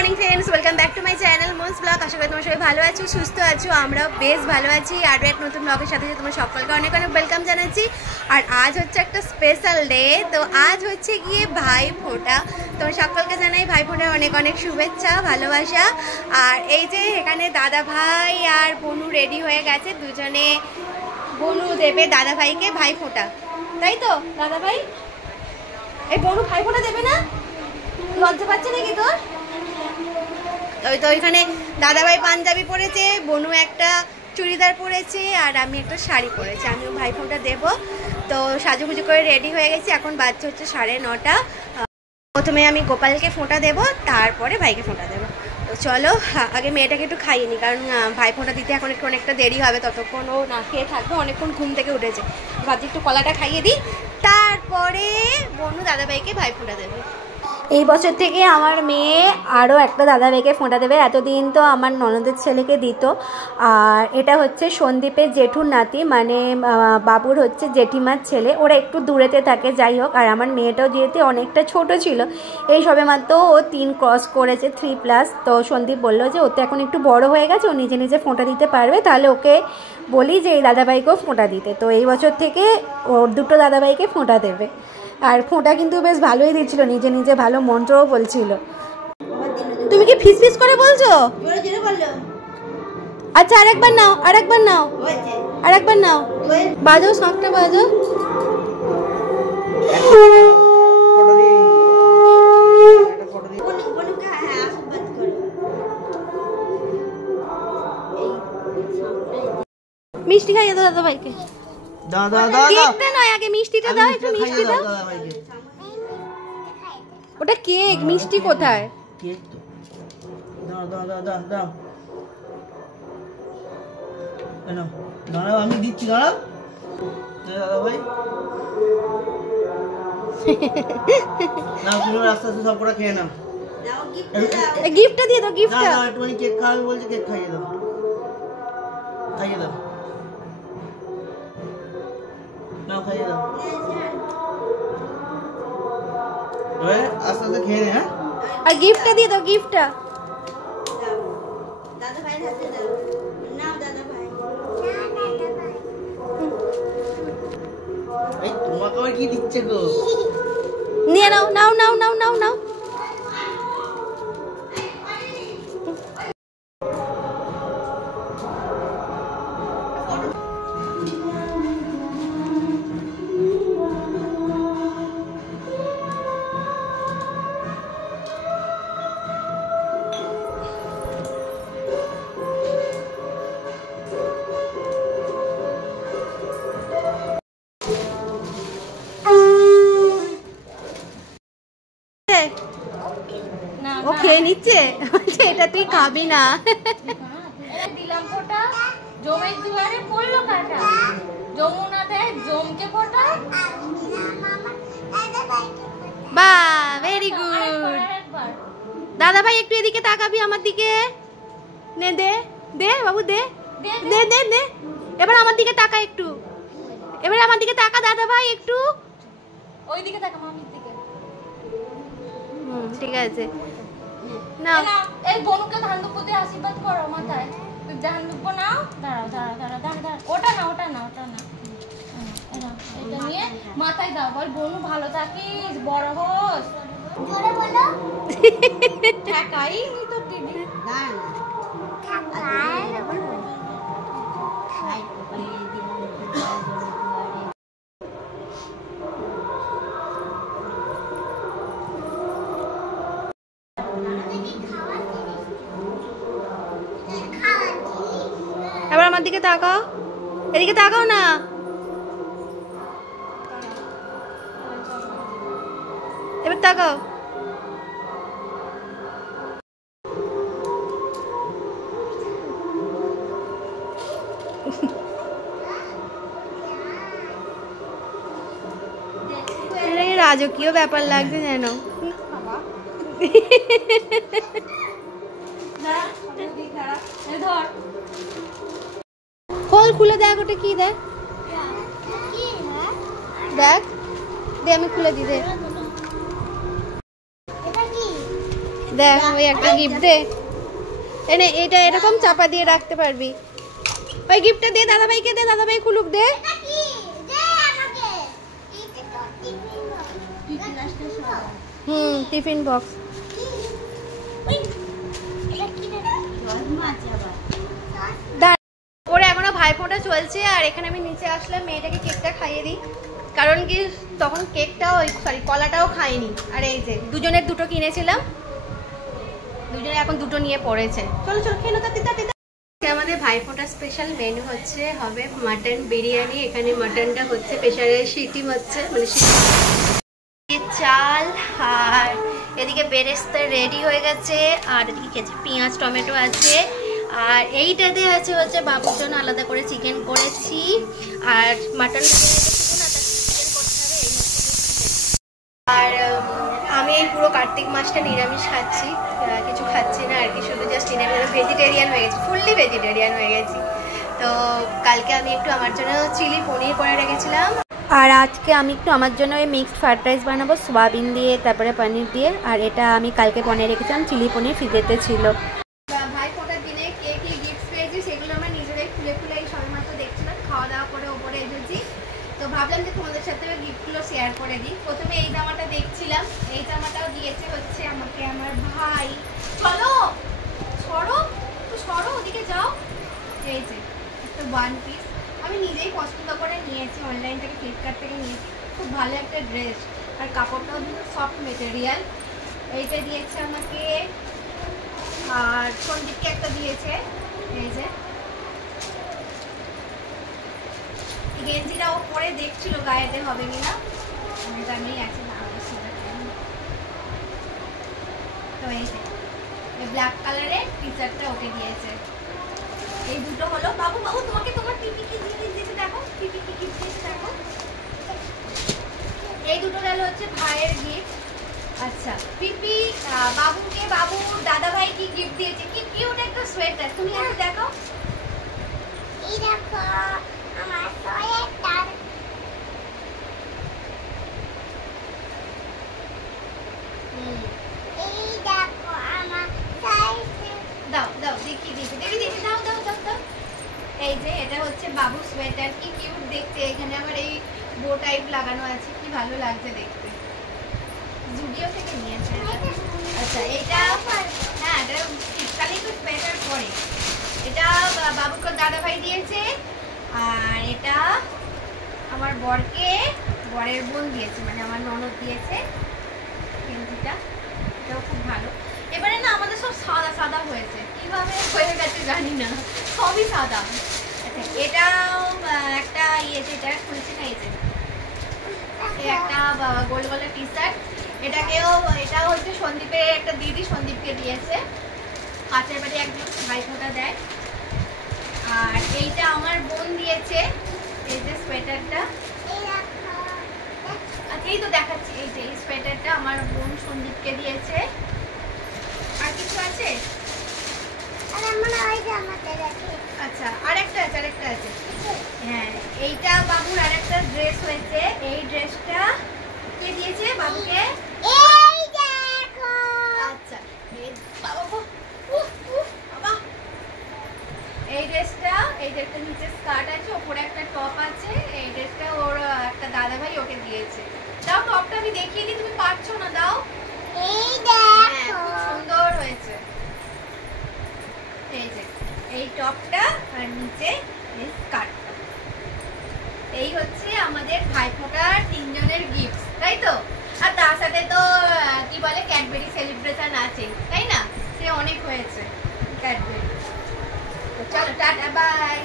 Morning friends, welcome back to my channel মোন্স blog. আশা করি তোমরা সবাই ভালো আছো, সুস্থ আছো। আমরা বেশ ভালো আছি। আরও এক নতুন ব্লগের সাথে তোমরা সকলকে অনেক অনেক ওয়েলকাম জানাচ্ছি। আর আজ হচ্ছে একটা স্পেশাল ডে। তো আজ হচ্ছে গিয়ে ভাই ফোঁটা। তোমার সকলকে জানাই ভাই ফোঁটার অনেক অনেক শুভেচ্ছা, ভালোবাসা। আর এই যে এখানে দাদা ভাই আর বনু রেডি হয়ে গেছে, দুজনে বনু দেবে দাদা ভাইকে ভাই ফোঁটা, তাই তো দাদা ভাই? এই বনু ভাই ফোঁটা দেবে না? লজ্জা পাচ্ছে নাকি তোর? ওই তো ওইখানে দাদাভাই পাঞ্জাবি পরেছে, বনু একটা চুড়িদার পরেছে, আর আমি একটা শাড়ি পরেছি। আমিও ভাই ফোঁটা দেবো। তো সাজুগুজু করে রেডি হয়ে গেছি। এখন বাজছে হচ্ছে 9:30। প্রথমে আমি গোপালকে ফোঁটা দেবো, তারপরে ভাইকে ফোঁটা দেবো। তো চলো আগে মেয়েটাকে একটু খাইয়ে নিই, কারণ ভাই ফোঁটা দিতে এখন একটু অনেকটা দেরি হবে। ততক্ষণ ও না খেয়ে থাকবে, অনেকক্ষণ ঘুম থেকে উঠেছে। ভাবছি একটু কলাটা খাইয়ে দিই, তারপরে বনু দাদাভাইকে ভাই ফোঁটা দেবে। এই বছর থেকে আমার মেয়ে আরও একটা দাদাভাইকে ফোঁটা দেবে। এতদিন তো আমার ননদের ছেলেকে দিত। আর এটা হচ্ছে সন্দীপের জেঠুর নাতি, মানে বাবুর হচ্ছে জেঠিমার ছেলে। ওরা একটু দূরেতে থাকে, যাই হোক। আর আমার মেয়েটাও যেহেতু অনেকটা ছোট ছিল, এই সবে মাত্র ও 3 ক্রস করেছে, 3+। তো সন্দীপ বললো যে ও তো এখন একটু বড় হয়ে গেছে, ও নিজে নিজে ফোঁটা দিতে পারবে, তাহলে ওকে বলি যে এই দাদাভাইকেও ফোঁটা দিতে। তো এই বছর থেকে ওর দুটো দাদাভাইকে ফোঁটা দেবে। আর ফোঁটা কিন্তু বেশ ভালোই দিচ্ছিল, নিজে নিজে ভালো মন্ত্রও বলছিল। তুমি কি ফিস ফিস করে বলছো? আচ্ছা আরেকবার নাও, আরেকবার নাও, আরেকবার নাও। বাজো, শখটা বাজো। মিষ্টি খাইয়ে দাও দাদা ভাইকে। কেকটা নয়, আগে মিষ্টিটা দাও, একটু মিষ্টি দাও। ওটা কেক, মিষ্টি কোথায়? কেক তো দাও দাও দাও দাও দাও। কেন দাঁড়াও, আমি দিচ্ছি, দাঁড়াও দাদা ভাই। নাও তুমি আস্তে আস্তে সব পুরো খেয়ে নাও। গিফটটা দিয়ে দাও, গিফটটা। না একটু কেক খাওয়াবে বলছে, কেক খাইয়ে দাও, খাইয়ে দাও, নাও খাইয়ে দাও। ওই আস্তে আস্তে খেয়ে নে। হ্যাঁ, আর গিফটটা দিয়ে দাও, গিফটটা। দাদা ভাই হাতে দাও, নাও দাদা ভাই। এই তোমাকে আবার কি দিচ্ছে গো? নিয়ে নাও, নাও নাও নাও নাও নাও। ও খেয়ে নিচ্ছে, এটা তুই খাবি না। দিলাম ফোঁটা, জমের দুয়ারে পড়লো কাটা, যমুনা দেয় জমকে ফোঁটা। বাহ, ভেরি গুড। দাদা ভাই একটু এদিকে তাকাবি আমার দিকে। নে দে দে বাবু, দে দে দে দে। এবার আমার দিকে তাকা একটু, এবার আমার দিকে তাকা দাদা ভাই একটু। ওইদিকে তাকা, মামির দিকে। ঠিক আছে, না এই বনুকে ধান দুপুর দিয়ে আশীর্বাদ করো মাথায়। ধান দুপুর নাও, দাঁড়াও দাঁড়াও দাঁড়াও দাঁড়াও। ওটা না, ওটা না, ওটা না, এটা নিয়ে মাথায় দাও। বল বনু ভালো থাকিস, বড় হোস। বড় বলো ঠাকাই নি তো দিদি। না না ঠাকাই খাই কপালে দিন এবার আমার দিকে তাকাও, এদিকে তাকাও না। এবার তাকাও। রাজকীয় ব্যাপার লাগছে যেন। খোল, খুলে দেখ ওটা কি। দেখ দেখ, দে আমি খুলে দিই। দে দেখ ওই একটা গিফট দে, এনে এটা এরকম চাপা দিয়ে রাখতে পারবি। ওই গিফটটা দে দাদাভাইকে, দে দাদাভাই খুলুক, দে। Tiffin box. ওর এখনো ভাইফোঁটা চলছে, আর এখানে আমি নিচে আসলাম মেয়েটাকে কেকটা খাইয়ে দিই, কারণ কি তখন কেকটাও সরি কলাটাও খাইনি। আর এই যে দুজনের দুটো কিনেছিলাম, দুজনে এখন দুটো নিয়ে পড়েছে। চলো চলো খেয়ে নাও তাড়াতাড়ি তাড়াতাড়ি। আমাদের ভাইফোঁটা স্পেশাল মেনু হবে মাটন বিরিয়ানি। এখানে মাটনটা হচ্ছে প্রেসারে সিটি হচ্ছে, মানে চাল, আর এদিকে বেরেস্তা রেডি হয়ে গেছে, আর এদিকে পেঁয়াজ টমেটো আছে, আর এইটাতে আছে হচ্ছে বাবুর জন্য আলাদা করে চিকেন করেছি, আর মাটন আর আমি এই পুরো কার্তিক মাসটা নিরামিষ খাচ্ছি, কিছু খাচ্ছি না আর কি, শুধু জাস্ট নিরামিষ, ভেজিটেরিয়ান হয়ে গেছি, ফুললি ভেজিটেরিয়ান হয়ে গেছি। তো কালকে আমি একটু আমার জন্য চিলি পনির করে রেখেছিলাম, আর আজকে আমি একটু আমার জন্য ওই মিক্সড ফ্রাইড রাইস বানাবো সোয়াবিন দিয়ে, তারপরে পনির দিয়ে। আর এটা আমি কালকে পনির রেখেছিলাম, চিলি পনির ফ্রিজেতে ছিল। ভাইফোঁটার দিনে কে কি গিফট পেয়েছি সেগুলো আমরা নিজেরাই খুলে খুলে এই সবেমাত্র দেখছিলাম, খাওয়া দাওয়া করে ওপরে এসেছি। তো ভাবলাম যে তোমাদের সাথে গিফটগুলো শেয়ার করে দিই। প্রথমে এই জামাটা দেখছিলাম, এই জামাটাও দিয়েছে হচ্ছে আমাকে আমার ভাই। চলো সরো, তো সরো ওদিকে যাও। এই যে একটা ওয়ান পিস আমি নিজেই পছন্দ করে নিয়েছি, অনলাইন থেকে ফ্লিপকার্ট থেকে নিয়েছি, খুব ভালো একটা ড্রেস, আর কাপড়টাও সফট মেটেরিয়াল। এইটা দিয়েছে আমাকে, আর সন্দীপকে একটা দিয়েছে। এই যে গেঞ্জিটা ও পরে দেখছিল গায়েতে হবে কিনা, দামেই আছে না। তো এই যে ব্ল্যাক কালারের টি শার্টটা ওকে দিয়েছে। এই দুটো হলো বাবু, বাবু তোমাকে তোমার টিপি কি জিনিস দিয়েছে দেখো, টিপি কি গিফট দিয়েছে দেখো। এই দুটো গেল হচ্ছে ভাইয়ের গিফট। আচ্ছা পিপি বাবুকে বাবুর দাদা ভাই কি গিফট দিয়েছে, কি কিউট একটা সোয়েটার, তুমি আগে দেখো। এই দেখো আমার সোয়েটার, এই দেখো আমার সোয়েটার, দাও দাও দেখি দেখি দেখি দেখি, দাও দাও দাও দাও। এই যে এটা হচ্ছে বাবু সোয়েটার, কি কিউট দেখতে, এখানে আমার এই বো টাইপ লাগানো আছে, কি ভালো লাগছে দেখতে, জুডিও থেকে নিয়েছে। আচ্ছা এটা হ্যাঁ এটা শীতকালে একটু সোয়েটার পরে, এটা বাবুকে দাদা ভাই দিয়েছে, আর এটা আমার বরকে বরের বোন দিয়েছে, মানে আমার ননদ দিয়েছে গেঞ্জিটা, এটাও খুব ভালো। এবারে না আমাদের সব সাদা সাদা হয়েছে, কিভাবে হয়ে গেছে জানি না, সবই সাদা। আচ্ছা এটাও একটা ইয়েছে, এটা খুলছে না, এই যে একটা গোল গোলা টি শার্ট, এটাকেও এটাও হচ্ছে সন্দীপের একটা দিদি সন্দীপকে দিয়েছে, কাছের বাড়ি একজন ভাইফোঁটা দেয়। আর এইটা আমার বোন দিয়েছে, এই যে সোয়েটারটা, আচ্ছা এই তো দেখাচ্ছি, এই যে এই সোয়েটারটা আমার বোন সন্দীপকে দিয়েছে। আর কিছু আছে? আচ্ছা আরেকটা আছে, আরেকটা আছে, হ্যাঁ এইটা বাবুর আরেকটা ড্রেস হয়েছে, এই ড্রেসটা কে দিয়েছে বাবুকে, এই দেখো। আচ্ছা বাবা এই ড্রেসটা, এই ড্রেসটা নিচে স্কার্ট আছে, ওপরে একটা টপ আছে, এই ড্রেসটা ওর একটা দাদা ভাই ওকে দিয়েছে। দাও টপটা আমি দেখিয়ে দিই, তুমি পারছো না, দাও। এই দেখো খুব সুন্দর হয়েছে, এই যে এই টপটা আর নিচে এই স্কার্টটা। এই হচ্ছে আমাদের ভাইফোঁটার তিনজনের গিফট, তাই তো। আর তার সাথে তো কি বলে ক্যাডবেরি সেলিব্রেশন আছে, তাই না, সে অনেক হয়েছে ক্যাডবেরি। চলো টাটা বাই।